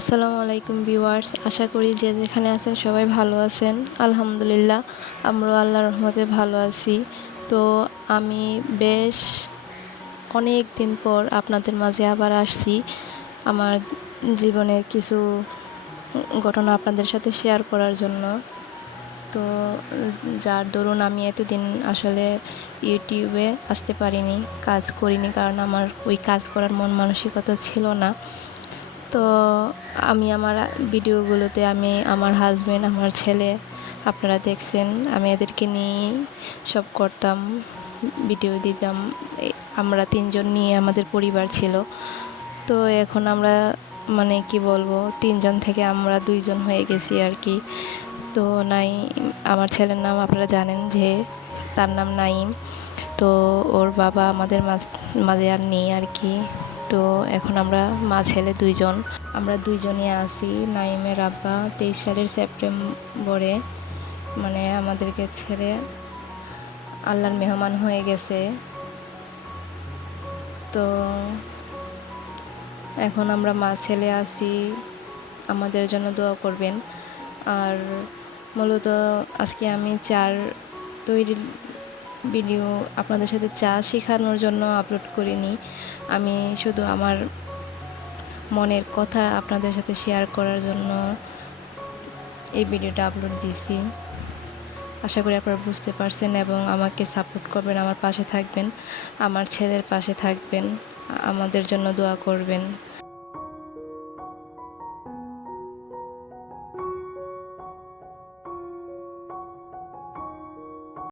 আসসালামু আলাইকুম ভিউয়ার্স, আশা করি যে যেখানে আছেন সবাই ভালো আছেন। আলহামদুলিল্লাহ, আমরাও আল্লাহর রহমতে ভালো আছি। তো আমি বেশ অনেক দিন পর আপনাদের মাঝে আবার আসছি আমার জীবনের কিছু ঘটনা আপনাদের সাথে শেয়ার করার জন্য। তো যার দরুন আমি এতদিন আসলে ইউটিউবে আসতে পারিনি, কাজ করিনি, কারণ আমার ওই কাজ করার মন মানসিকতা ছিল না। তো আমি আমার ভিডিওগুলোতে আমি আমার হাজব্যান্ড, আমার ছেলে, আপনারা দেখছেন আমি এদেরকে নিয়েই সব করতাম, ভিডিও দিতাম। আমরা তিনজন নিয়ে আমাদের পরিবার ছিল। তো এখন আমরা মানে কি বলবো, তিনজন থেকে আমরা দুইজন হয়ে গেছি আর কি। তো আমার ছেলের নাম আপনারা জানেন যে তার নাম নাইম। তো ওর বাবা আমাদের মাঝে আর নেই আর কি। তো এখন আমরা মা ছেলে দুইজন, আমরা দুইজনই আছি। নাইমের আব্বা 23 সালের সেপ্টেম্বরে মানে আমাদেরকে ছেড়ে আল্লাহর মেহমান হয়ে গেছে। তো এখন আমরা মা ছেলে আছি, আমাদের জন্য দোয়া করবেন। আর মূলত আজকে আমি চার তৈরির ভিডিও আপনাদের সাথে চা শেখানোর জন্য আপলোড করিনি, আমি শুধু আমার মনের কথা আপনাদের সাথে শেয়ার করার জন্য এই ভিডিওটা আপলোড দিয়েছি। আশা করি আপনারা বুঝতে পারছেন এবং আমাকে সাপোর্ট করবেন, আমার পাশে থাকবেন, আমার ছেলের পাশে থাকবেন, আমাদের জন্য দোয়া করবেন।